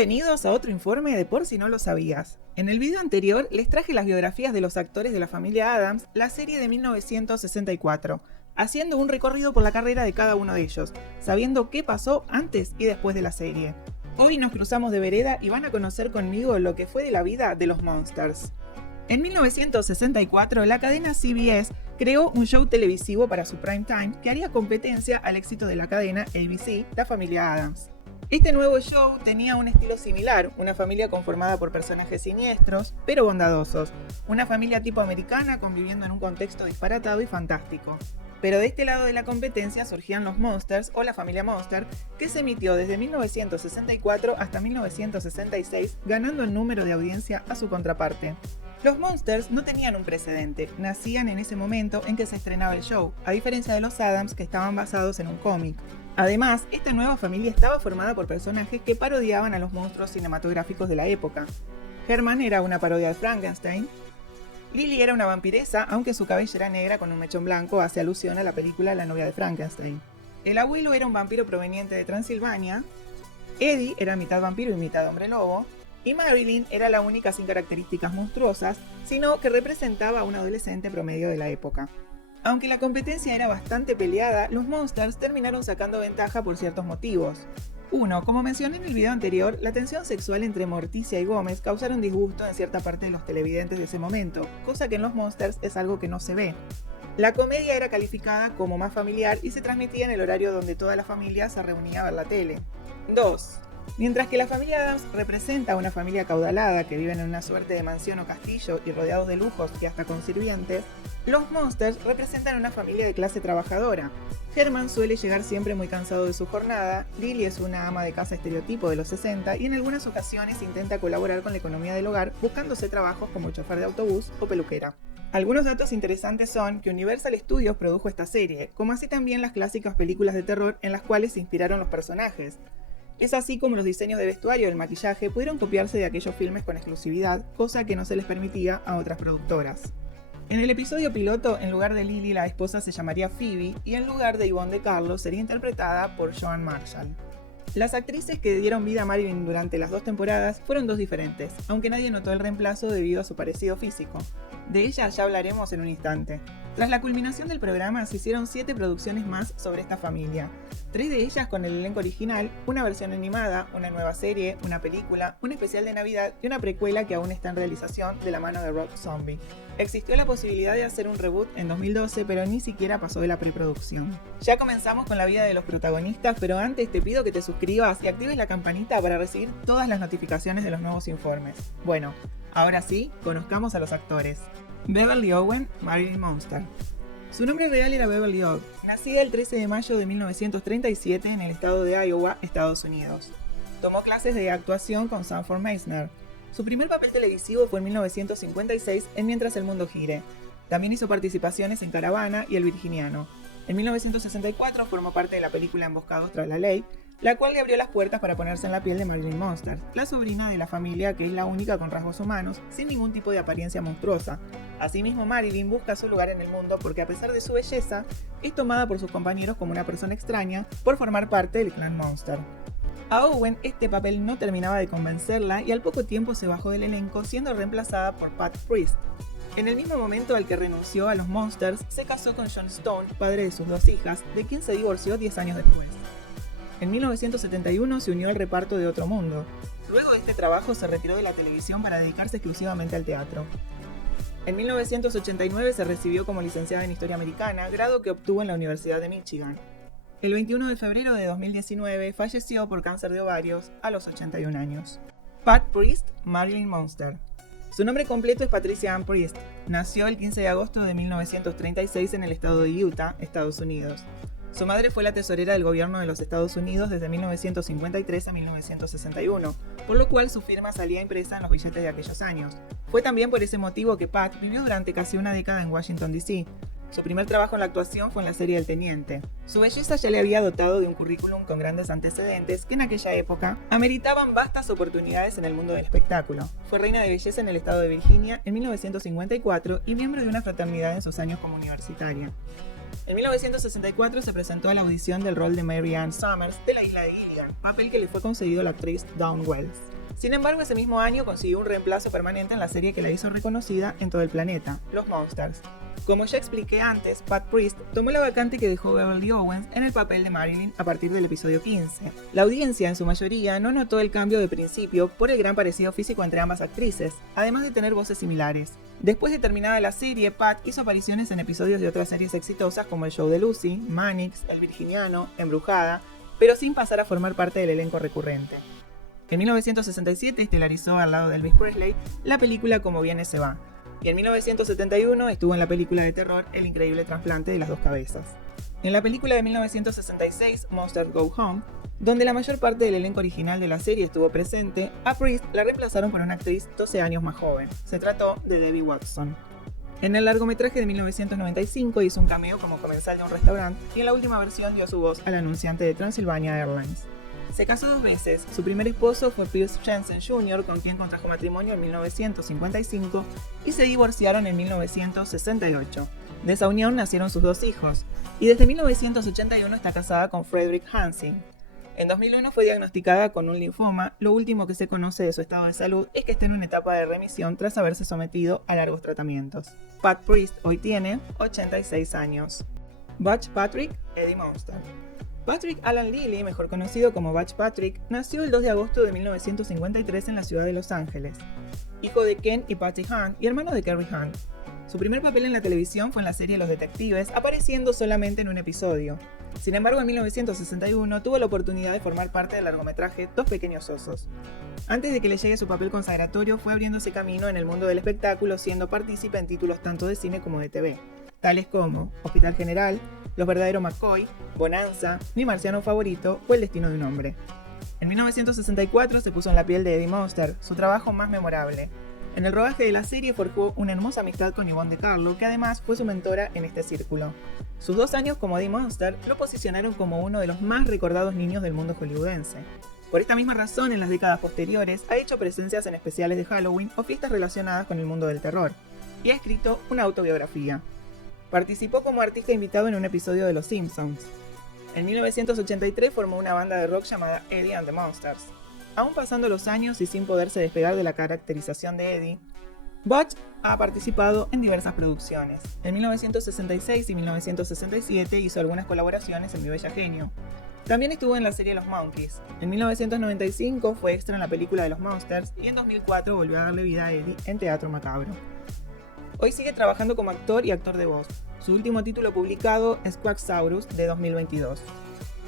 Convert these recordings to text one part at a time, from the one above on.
Bienvenidos a otro informe de Por si no lo sabías. En el video anterior les traje las biografías de los actores de la familia Addams, la serie de 1964, haciendo un recorrido por la carrera de cada uno de ellos, sabiendo qué pasó antes y después de la serie. Hoy nos cruzamos de vereda y van a conocer conmigo lo que fue de la vida de los Munsters. En 1964, la cadena CBS creó un show televisivo para su prime time que haría competencia al éxito de la cadena ABC, la familia Addams. Este nuevo show tenía un estilo similar, una familia conformada por personajes siniestros, pero bondadosos, una familia tipo americana conviviendo en un contexto disparatado y fantástico. Pero de este lado de la competencia surgían los Munsters o la familia Munster, que se emitió desde 1964 hasta 1966, ganando en número de audiencia a su contraparte. Los Munsters no tenían un precedente, nacían en ese momento en que se estrenaba el show, a diferencia de los Addams que estaban basados en un cómic. Además, esta nueva familia estaba formada por personajes que parodiaban a los monstruos cinematográficos de la época. Herman era una parodia de Frankenstein. Lily era una vampiresa, aunque su cabello era negra con un mechón blanco, hace alusión a la película La novia de Frankenstein. El abuelo era un vampiro proveniente de Transilvania. Eddie era mitad vampiro y mitad hombre lobo. Y Marilyn era la única sin características monstruosas, sino que representaba a un adolescente promedio de la época. Aunque la competencia era bastante peleada, los Munsters terminaron sacando ventaja por ciertos motivos. 1. Como mencioné en el video anterior, la tensión sexual entre Morticia y Gómez causaron disgusto en cierta parte de los televidentes de ese momento, cosa que en los Munsters es algo que no se ve. La comedia era calificada como más familiar y se transmitía en el horario donde toda la familia se reunía a ver la tele. 2. Mientras que la familia Addams representa a una familia acaudalada que viven en una suerte de mansión o castillo y rodeados de lujos y hasta con sirvientes, los Munsters representan a una familia de clase trabajadora. Herman suele llegar siempre muy cansado de su jornada, Lily es una ama de casa estereotipo de los 60 y en algunas ocasiones intenta colaborar con la economía del hogar buscándose trabajos como chofer de autobús o peluquera. Algunos datos interesantes son que Universal Studios produjo esta serie, como así también las clásicas películas de terror en las cuales se inspiraron los personajes. Es así como los diseños de vestuario y el maquillaje pudieron copiarse de aquellos filmes con exclusividad, cosa que no se les permitía a otras productoras. En el episodio piloto, en lugar de Lily, la esposa se llamaría Phoebe y en lugar de Yvonne de Carlo sería interpretada por Joan Marshall. Las actrices que dieron vida a Marilyn durante las dos temporadas fueron dos diferentes, aunque nadie notó el reemplazo debido a su parecido físico. De ella ya hablaremos en un instante. Tras la culminación del programa se hicieron 7 producciones más sobre esta familia, 3 de ellas con el elenco original, una versión animada, una nueva serie, una película, un especial de Navidad y una precuela que aún está en realización de la mano de Rob Zombie. Existió la posibilidad de hacer un reboot en 2012, pero ni siquiera pasó de la preproducción. Ya comenzamos con la vida de los protagonistas, pero antes te pido que te suscribas y actives la campanita para recibir todas las notificaciones de los nuevos informes. Bueno, ahora sí, conozcamos a los actores. Beverly Owen, Marilyn Munster. Su nombre real era Beverly Ogg, nacida el 13 de mayo de 1937 en el estado de Iowa, Estados Unidos. Tomó clases de actuación con Sanford Meisner. Su primer papel televisivo fue en 1956 en Mientras el mundo gire. También hizo participaciones en Caravana y El Virginiano. En 1964 formó parte de la película Emboscados tras la ley, la cual le abrió las puertas para ponerse en la piel de Marilyn Munster, la sobrina de la familia que es la única con rasgos humanos, sin ningún tipo de apariencia monstruosa. Asimismo, Marilyn busca su lugar en el mundo porque a pesar de su belleza, es tomada por sus compañeros como una persona extraña por formar parte del clan Munster. A Owen este papel no terminaba de convencerla y al poco tiempo se bajó del elenco siendo reemplazada por Pat Priest. En el mismo momento al que renunció a los Munsters, se casó con John Stone, padre de sus 2 hijas, de quien se divorció 10 años después. En 1971 se unió al reparto de Otro Mundo. Luego de este trabajo se retiró de la televisión para dedicarse exclusivamente al teatro. En 1989 se recibió como licenciada en Historia Americana, grado que obtuvo en la Universidad de Michigan. El 21 de febrero de 2019 falleció por cáncer de ovarios a los 81 años. Pat Priest, Marilyn Munster. Su nombre completo es Patricia Ann Priest. Nació el 15 de agosto de 1936 en el estado de Utah, Estados Unidos. Su madre fue la tesorera del gobierno de los Estados Unidos desde 1953 a 1961, por lo cual su firma salía impresa en los billetes de aquellos años. Fue también por ese motivo que Pat vivió durante casi una década en Washington, D.C. Su primer trabajo en la actuación fue en la serie El Teniente. Su belleza ya le había dotado de un currículum con grandes antecedentes que en aquella época ameritaban vastas oportunidades en el mundo del espectáculo. Fue reina de belleza en el estado de Virginia en 1954 y miembro de una fraternidad en sus años como universitaria. En 1964 se presentó a la audición del rol de Mary Ann Summers de la isla de Gilligan, papel que le fue concedido a la actriz Dawn Wells. Sin embargo, ese mismo año consiguió un reemplazo permanente en la serie que la hizo reconocida en todo el planeta, Los Monsters. Como ya expliqué antes, Pat Priest tomó la vacante que dejó Beverly Owens en el papel de Marilyn a partir del episodio 15. La audiencia, en su mayoría, no notó el cambio de principio por el gran parecido físico entre ambas actrices, además de tener voces similares. Después de terminada la serie, Pat hizo apariciones en episodios de otras series exitosas como El Show de Lucy, Mannix, El Virginiano, Embrujada, pero sin pasar a formar parte del elenco recurrente. En 1967 estelarizó al lado de Elvis Presley la película Como viene se va, y en 1971 estuvo en la película de terror El increíble trasplante de las dos cabezas. En la película de 1966, Monsters Go Home, donde la mayor parte del elenco original de la serie estuvo presente, a Priest la reemplazaron por una actriz 12 años más joven. Se trató de Debbie Watson. En el largometraje de 1995 hizo un cameo como comensal de un restaurante y en la última versión dio su voz al anunciante de Transylvania Airlines. Se casó 2 veces. Su primer esposo fue Pierce Jensen Jr., con quien contrajo matrimonio en 1955, y se divorciaron en 1968. De esa unión nacieron sus 2 hijos, y desde 1981 está casada con Frederick Hansing. En 2001 fue diagnosticada con un linfoma. Lo último que se conoce de su estado de salud es que está en una etapa de remisión tras haberse sometido a largos tratamientos. Pat Priest hoy tiene 86 años. Butch Patrick, Eddie Monster. Patrick Alan Lilly, mejor conocido como Butch Patrick, nació el 2 de agosto de 1953 en la ciudad de Los Ángeles. Hijo de Ken y Patty Hunt y hermano de Kerry Hunt. Su primer papel en la televisión fue en la serie Los Detectives, apareciendo solamente en un episodio. Sin embargo, en 1961 tuvo la oportunidad de formar parte del largometraje Dos pequeños osos. Antes de que le llegue su papel consagratorio, fue abriéndose camino en el mundo del espectáculo, siendo partícipe en títulos tanto de cine como de TV, tales como Hospital General, Los verdaderos McCoy, Bonanza, Mi marciano favorito o El destino de un hombre. En 1964 se puso en la piel de Eddie Monster, su trabajo más memorable. En el rodaje de la serie forjó una hermosa amistad con Yvonne De Carlo, que además fue su mentora en este círculo. Sus 2 años como Eddie Monster lo posicionaron como uno de los más recordados niños del mundo hollywoodense. Por esta misma razón, en las décadas posteriores, ha hecho presencias en especiales de Halloween o fiestas relacionadas con el mundo del terror, y ha escrito una autobiografía. Participó como artista invitado en un episodio de Los Simpsons. En 1983 formó una banda de rock llamada Eddie and the Monsters. Aún pasando los años y sin poderse despegar de la caracterización de Eddie, Butch ha participado en diversas producciones. En 1966 y 1967 hizo algunas colaboraciones en Mi Bella Genio. También estuvo en la serie Los Monkeys. En 1995 fue extra en la película de Los Monsters y en 2004 volvió a darle vida a Eddie en Teatro Macabro. Hoy sigue trabajando como actor y actor de voz. Su último título publicado es Quacksaurus de 2022.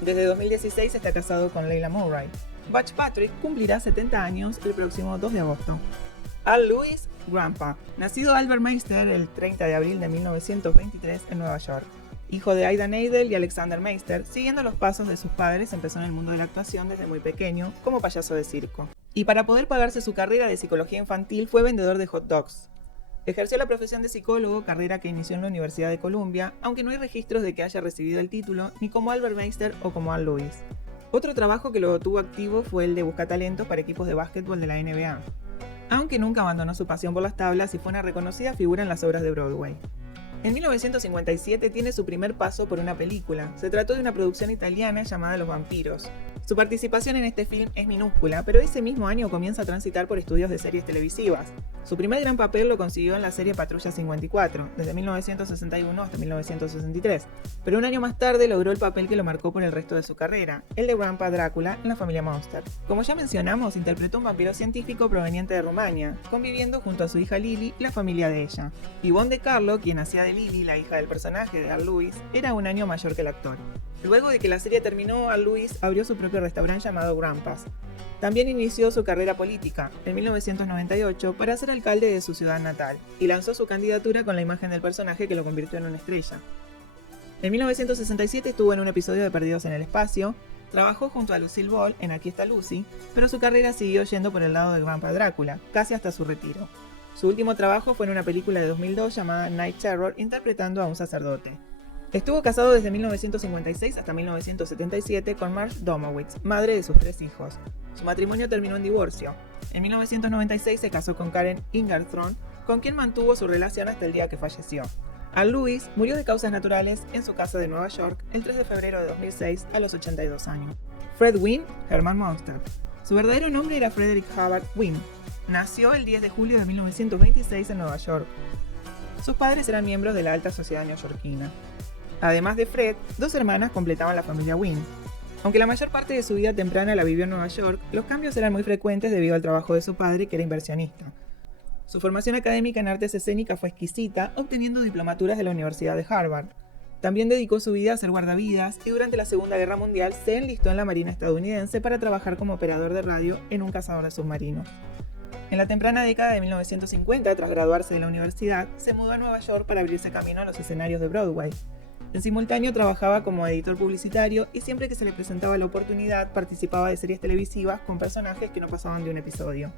Desde 2016 está casado con Leila Murray. Butch Patrick cumplirá 70 años el próximo 2 de agosto. Al Lewis, Grandpa. Nacido Albert Meister el 30 de abril de 1923 en Nueva York. Hijo de Aida Neidel y Alexander Meister, siguiendo los pasos de sus padres, empezó en el mundo de la actuación desde muy pequeño como payaso de circo. Y para poder pagarse su carrera de psicología infantil fue vendedor de hot dogs. Ejerció la profesión de psicólogo, carrera que inició en la Universidad de Columbia, aunque no hay registros de que haya recibido el título ni como Albert Meister o como Al Lewis. Otro trabajo que lo tuvo activo fue el de buscatalentos para equipos de básquetbol de la NBA, aunque nunca abandonó su pasión por las tablas y fue una reconocida figura en las obras de Broadway. En 1957 tiene su primer paso por una película. Se trató de una producción italiana llamada Los Vampiros. Su participación en este film es minúscula, pero ese mismo año comienza a transitar por estudios de series televisivas. Su primer gran papel lo consiguió en la serie Patrulla 54, desde 1961 hasta 1963, pero un año más tarde logró el papel que lo marcó por el resto de su carrera, el de Grandpa Drácula en la familia Monster. Como ya mencionamos, interpretó un vampiro científico proveniente de Rumania, conviviendo junto a su hija Lily y la familia de ella. Yvonne De Carlo, quien hacía de Lily, la hija del personaje de Al Lewis, era un año mayor que el actor. Luego de que la serie terminó, Al Lewis abrió su propio restaurante llamado Grandpa's. También inició su carrera política, en 1998, para ser alcalde de su ciudad natal, y lanzó su candidatura con la imagen del personaje que lo convirtió en una estrella. En 1967 estuvo en un episodio de Perdidos en el Espacio, trabajó junto a Lucille Ball en Aquí está Lucy, pero su carrera siguió yendo por el lado de Grandpa Drácula, casi hasta su retiro. Su último trabajo fue en una película de 2002 llamada Night Terror, interpretando a un sacerdote. Estuvo casado desde 1956 hasta 1977 con Marge Domowitz, madre de sus 3 hijos. Su matrimonio terminó en divorcio. En 1996 se casó con Karen Ingerthron, con quien mantuvo su relación hasta el día que falleció. Anne Lewis murió de causas naturales en su casa de Nueva York el 3 de febrero de 2006 a los 82 años. Fred Wynne Herman Munster. Su verdadero nombre era Frederick Hubbard Wynne. Nació el 10 de julio de 1926 en Nueva York. Sus padres eran miembros de la alta sociedad neoyorquina. Además de Fred, 2 hermanas completaban la familia Wynne. Aunque la mayor parte de su vida temprana la vivió en Nueva York, los cambios eran muy frecuentes debido al trabajo de su padre, que era inversionista. Su formación académica en artes escénicas fue exquisita, obteniendo diplomaturas de la Universidad de Harvard. También dedicó su vida a ser guardavidas y durante la Segunda Guerra Mundial se enlistó en la Marina estadounidense para trabajar como operador de radio en un cazador de submarinos. En la temprana década de 1950, tras graduarse de la universidad, se mudó a Nueva York para abrirse camino a los escenarios de Broadway. En simultáneo trabajaba como editor publicitario y siempre que se le presentaba la oportunidad participaba de series televisivas con personajes que no pasaban de un episodio.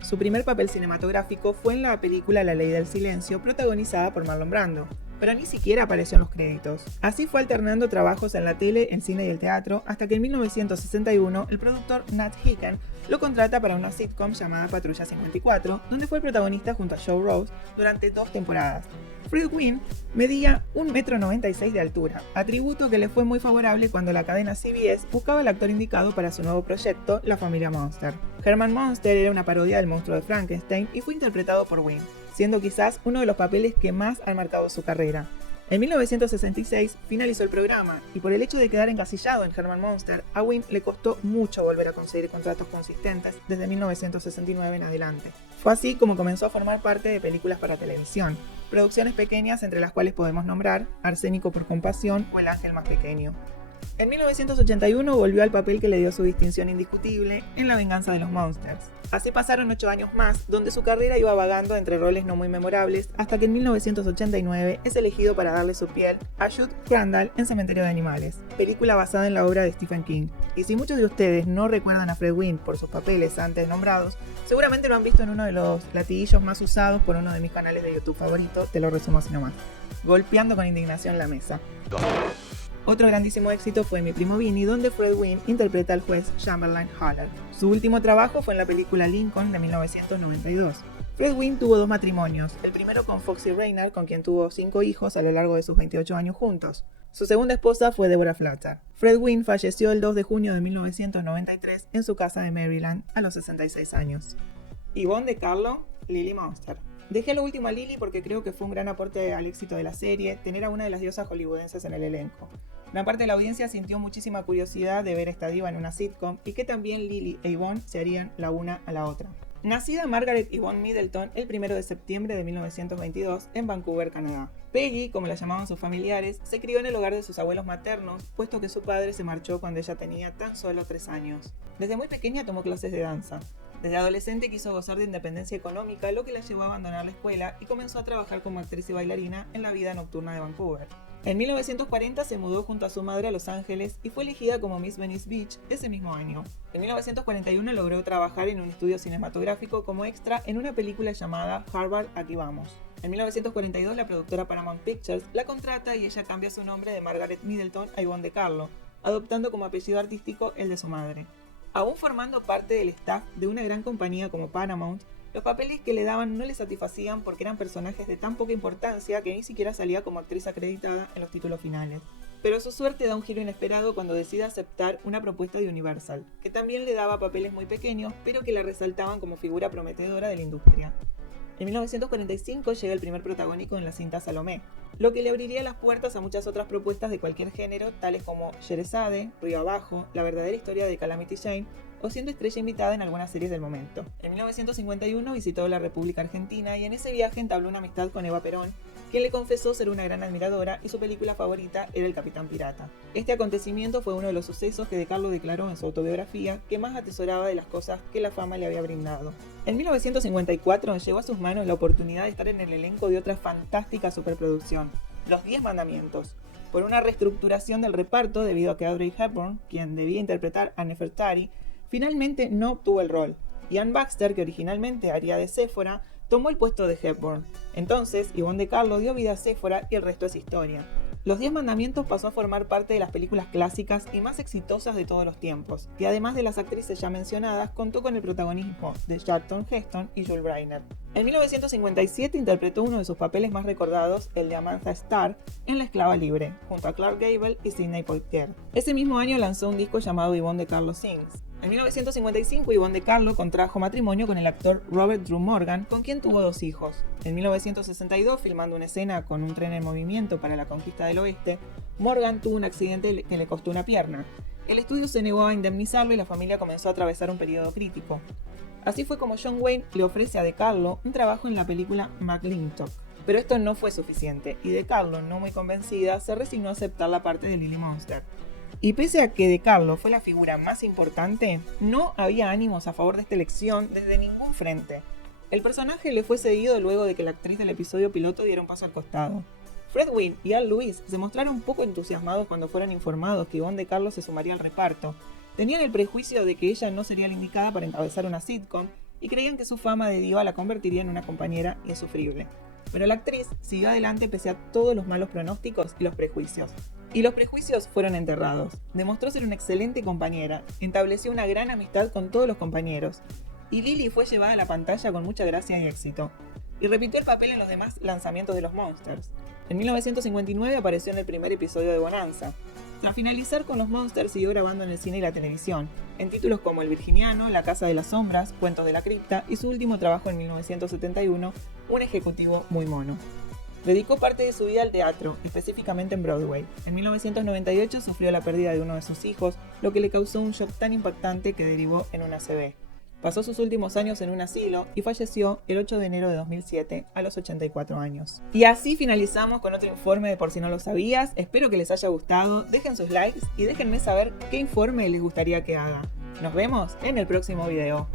Su primer papel cinematográfico fue en la película La Ley del Silencio, protagonizada por Marlon Brando, pero ni siquiera apareció en los créditos. Así fue alternando trabajos en la tele, el cine y el teatro, hasta que en 1961 el productor Nat Hicken lo contrata para una sitcom llamada Patrulla 54, donde fue el protagonista junto a Joe Rose durante 2 temporadas. Fred Wynne medía 1,96 m de altura, atributo que le fue muy favorable cuando la cadena CBS buscaba el actor indicado para su nuevo proyecto, La Familia Munster. Herman Munster era una parodia del monstruo de Frankenstein y fue interpretado por Wynne, siendo quizás uno de los papeles que más han marcado su carrera. En 1966 finalizó el programa y por el hecho de quedar encasillado en Herman Munster, a Wynne le costó mucho volver a conseguir contratos consistentes desde 1969 en adelante. Fue así como comenzó a formar parte de películas para televisión, producciones pequeñas entre las cuales podemos nombrar Arsénico por compasión o El ángel más pequeño. En 1981 volvió al papel que le dio su distinción indiscutible en La venganza de los Munsters. Así pasaron 8 años más, donde su carrera iba vagando entre roles no muy memorables, hasta que en 1989 es elegido para darle su piel a Judd Crandall en Cementerio de Animales, película basada en la obra de Stephen King. Y si muchos de ustedes no recuerdan a Fred Wynne por sus papeles antes nombrados, seguramente lo han visto en uno de los latiguillos más usados por uno de mis canales de YouTube favoritos, te lo resumo así nomás, golpeando con indignación la mesa. Otro grandísimo éxito fue Mi primo Vinny, donde Fred Wynne interpreta al juez Chamberlain Haller. Su último trabajo fue en la película Lincoln de 1992. Fred Wynne tuvo 2 matrimonios, el primero con Foxy Rayner, con quien tuvo 5 hijos a lo largo de sus 28 años juntos. Su segunda esposa fue Deborah Flatter. Fred Wynne falleció el 2 de junio de 1993 en su casa de Maryland a los 66 años. Yvonne de Carlo, Lily Munster. Dejé lo último a Lily porque creo que fue un gran aporte al éxito de la serie, tener a una de las diosas hollywoodenses en el elenco. Gran parte de la audiencia sintió muchísima curiosidad de ver a esta diva en una sitcom y que también Lily e Yvonne se harían la una a la otra. Nacida Margaret Yvonne Middleton el 1 de septiembre de 1922 en Vancouver, Canadá. Peggy, como la llamaban sus familiares, se crió en el hogar de sus abuelos maternos, puesto que su padre se marchó cuando ella tenía tan solo 3 años. Desde muy pequeña tomó clases de danza. Desde adolescente quiso gozar de independencia económica, lo que la llevó a abandonar la escuela y comenzó a trabajar como actriz y bailarina en la vida nocturna de Vancouver. En 1940 se mudó junto a su madre a Los Ángeles y fue elegida como Miss Venice Beach ese mismo año. En 1941 logró trabajar en un estudio cinematográfico como extra en una película llamada Harvard, aquí vamos. En 1942 la productora Paramount Pictures la contrata y ella cambia su nombre de Margaret Middleton a Yvonne de Carlo, adoptando como apellido artístico el de su madre. Aún formando parte del staff de una gran compañía como Paramount, los papeles que le daban no le satisfacían porque eran personajes de tan poca importancia que ni siquiera salía como actriz acreditada en los títulos finales. Pero su suerte da un giro inesperado cuando decide aceptar una propuesta de Universal, que también le daba papeles muy pequeños, pero que la resaltaban como figura prometedora de la industria. En 1945 llega el primer protagónico en la cinta Salomé, lo que le abriría las puertas a muchas otras propuestas de cualquier género, tales como Sherezade, Río Abajo, La verdadera historia de Calamity Jane, o siendo estrella invitada en algunas series del momento. En 1951 visitó la República Argentina y en ese viaje entabló una amistad con Eva Perón, quien le confesó ser una gran admiradora y su película favorita era El Capitán Pirata. Este acontecimiento fue uno de los sucesos que De Carlo declaró en su autobiografía que más atesoraba de las cosas que la fama le había brindado. En 1954 llegó a sus manos la oportunidad de estar en el elenco de otra fantástica superproducción, Los 10 Mandamientos. Por una reestructuración del reparto debido a que Audrey Hepburn, quien debía interpretar a Nefertari, finalmente no obtuvo el rol, y Ann Baxter, que originalmente haría de Séfora, tomó el puesto de Hepburn. Entonces, Yvonne de Carlo dio vida a Séfora y el resto es historia. Los 10 Mandamientos pasó a formar parte de las películas clásicas y más exitosas de todos los tiempos, y además de las actrices ya mencionadas, contó con el protagonismo de Charlton Heston y Jules Briner. En 1957 interpretó uno de sus papeles más recordados, el de Amanza Starr, en La esclava libre, junto a Clark Gable y Sidney Poitier. Ese mismo año lanzó un disco llamado Yvonne de Carlo Sings. En 1955, Yvonne de Carlo contrajo matrimonio con el actor Robert Drew Morgan, con quien tuvo 2 hijos. En 1962, filmando una escena con un tren en movimiento para la conquista del oeste, Morgan tuvo un accidente que le costó una pierna. El estudio se negó a indemnizarlo y la familia comenzó a atravesar un periodo crítico. Así fue como John Wayne le ofrece a De Carlo un trabajo en la película McLintock. Pero esto no fue suficiente, y De Carlo, no muy convencida, se resignó a aceptar la parte de Lily Munster. Y pese a que De Carlo fue la figura más importante, no había ánimos a favor de esta elección desde ningún frente. El personaje le fue cedido luego de que la actriz del episodio piloto diera un paso al costado. Fred Wynne y Al Lewis se mostraron poco entusiasmados cuando fueron informados que Yvonne de Carlo se sumaría al reparto. Tenían el prejuicio de que ella no sería la indicada para encabezar una sitcom y creían que su fama de diva la convertiría en una compañera insufrible. Pero la actriz siguió adelante pese a todos los malos pronósticos y los prejuicios. Y los prejuicios fueron enterrados. Demostró ser una excelente compañera, estableció una gran amistad con todos los compañeros. Y Lily fue llevada a la pantalla con mucha gracia y éxito. Y repitió el papel en los demás lanzamientos de los Monsters. En 1959 apareció en el primer episodio de Bonanza. Tras finalizar con los Monsters, siguió grabando en el cine y la televisión, en títulos como El Virginiano, La Casa de las Sombras, Cuentos de la Cripta y su último trabajo en 1971, Un ejecutivo muy mono. Dedicó parte de su vida al teatro, específicamente en Broadway. En 1998 sufrió la pérdida de uno de sus hijos, lo que le causó un shock tan impactante que derivó en una ACV. Pasó sus últimos años en un asilo y falleció el 8 de enero de 2007 a los 84 años. Y así finalizamos con otro informe de Por si no lo sabías. Espero que les haya gustado, dejen sus likes y déjenme saber qué informe les gustaría que haga. Nos vemos en el próximo video.